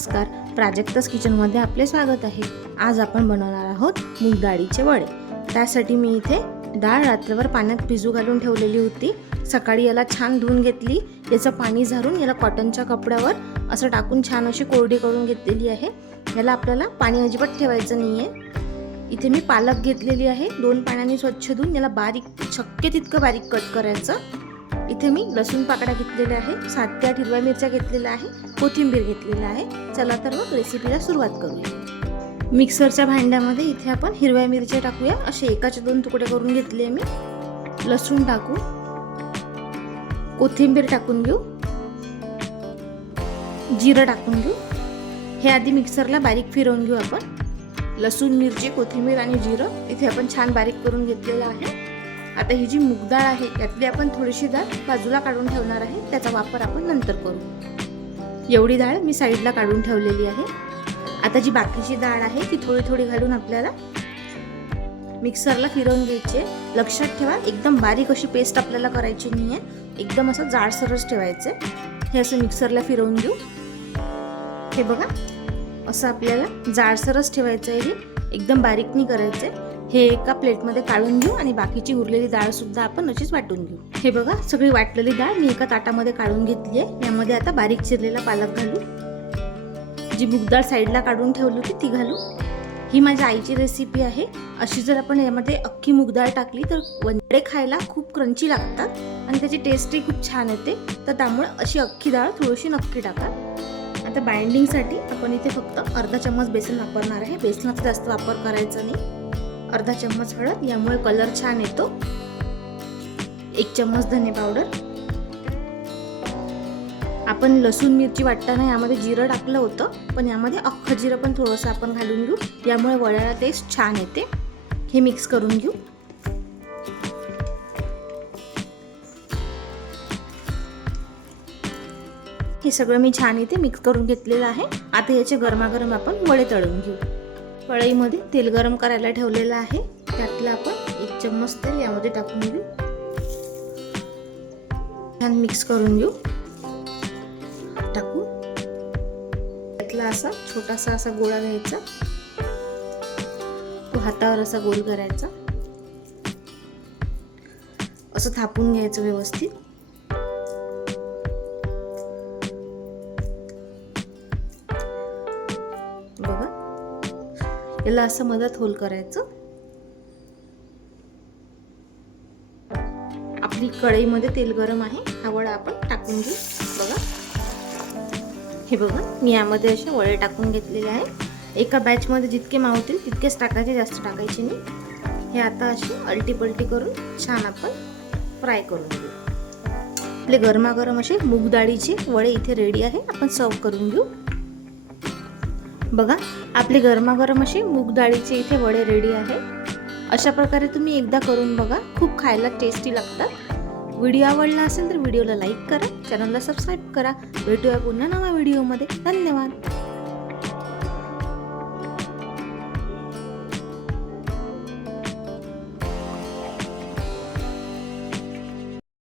नमस्कार, प्राजक्ता's किचनमध्ये आपले स्वागत आहे। आज आपण बनवणार आहोत मूग डाळीचे वडे। त्यासाठी मी इथे डाळ रात्रभर पाण्यात भिजू घालून ठेवलेली होती। सकाळी याला छान धुवून घेतली। याचं पाणी झारून याला कॉटनच्या कपड्यावर असं टाकून छान अशी कोरडी करून घेतलेली आहे। याला आपल्याला पाणी अजिबात ठेवायचं नाहीये। इथे मी पालक घेतलेली आहे, 2 पाण्याने स्वच्छ धुवून याला बारीक शक्य तितकं बारीक कट करायचं। इथे मी लसूण पाकळ्या घेतलेल्या आहे, 7 ते 8 हिरव्या मिरच्या घेतलेल्या आहे, कोथिंबीर घेतलेली आहे। चला तर मग रेसिपीला सुरुवात करूया। मिक्सरच्या भांड्यामध्ये इथे आपण हिरव्या मिरच्या टाकूया। असे एकाचे 2 तुकडे करून घेतले मी। लसूण टाकू, कोथिंबीर टाकून घेऊ, जिरं टाकून घेऊ। हे आधी मिक्सरला बारीक फिरवून घेऊ आपण। लसूण, मिरची, कोथिंबीर आणि जिरं इथे आपण छान बारीक करून घेतलेलं आहे। आता ही जी मूग डाळ आहे यातली आपण थोडीशी डाळ बाजूला काढून ठेवणार आहे, त्याचा वापर आपण नंतर करू। एवढी डाळ मी साईडला काढून ठेवलेली आहे। आता जी बाकीची डाळ आहे ती थोडी थोडी घालून आपल्याला मिक्सरला फिरवून घ्यायची आहे। लक्षात ठेवा, एकदम बारीक अशी पेस्ट आपल्याला करायची नाहीये, एकदम असं जाडसरच ठेवायचं। हे असं मिक्सरला फिरवून घेऊ। हे बघा, असं आपल्याला जाडसरच ठेवायचं आहे, एकदम बारीक नाही करायचं। हे एका प्लेटमध्ये काढून घेऊ आणि बाकीची उरलेली डाळ सुद्धा आपण अशीच वाटून घेऊ। हे बघा, सगळी वाटलेली डाळ मी एका ताटामध्ये काढून घेतली आहे। यामध्ये आता बारीक चिरलेला पालक घालू, जी मूग डाळ साईडला काढून ठेवली होती ती घालू। ही माझ्या आईची रेसिपी आहे। अशी जर आपण यामध्ये अख्खी मूग डाळ टाकली तर वडे खायला खूप क्रंची लागतात आणि त्याची टेस्टही खूप छान येते। तर त्यामुळे अशी अख्खी डाळ थोडीशी नक्की टाका। आता बाइंडिंगसाठी आपण इथे फक्त अर्धा चम्मच बेसन वापरणार आहे। बेसनाचा जास्त वापर करायचा नाही। अर्धा चम्मच हळद, यामुळे कलर छान येतो। 1 चम्मच धने पावडर। आपण लसूण मिरची वाटताना यामध्ये जिरं टाकलं होतं, पण यामध्ये अख्खं जिरं पण थोडंसं आपण घालून घेऊ, यामुळे वड्याला टेस्ट छान येते। हे मिक्स करून घेऊ। हे सगळं मी छान इथे मिक्स करून घेतलेलं आहे। आता याचे गरमागरम आपण वडे तळून घेऊ। कढईमध्ये तेल गरम करायला ठेवलेलं आहे, त्यातलं आपण 1 चम्मच तेल यामध्ये टाकून घेऊ। छान मिक्स करून घेऊ। टाकू, त्यातला असा छोटासा असा गोळा घ्यायचा, तो हातावर असा गोल करायचा, असं थापून घ्यायचं व्यवस्थित। बघा, याला असं मधात होल करायचं। आपली कढईमध्ये तेल गरम आहे, हा वडा आपण टाकून घेऊ। बघा, हे बघा, मी यामध्ये असे वडे टाकून घेतलेले आहे। एका बॅचमध्ये जितके मावतील तितकेच टाकायचे, जास्त टाकायचे नाही। हे आता अशी अलटी पलटी करून छान आपण फ्राय करून घेऊ। आपले गरमागरम असे मूग डाळीचे वडे इथे रेडी आहे, आपण सर्व करून घेऊ। बघा, आपले गरमागरम असे मूग डाळीचे इथे वडे रेडी आहे। अशा प्रकारे तुम्ही एकदा करून बघा, खूप खायला टेस्टी लागतात। व्हिडिओ आवडला असेल तर व्हिडिओला लाईक करा, चॅनलला सबस्क्राईब करा। भेटूया पुन्हा नव्या व्हिडिओमध्ये। धन्यवाद।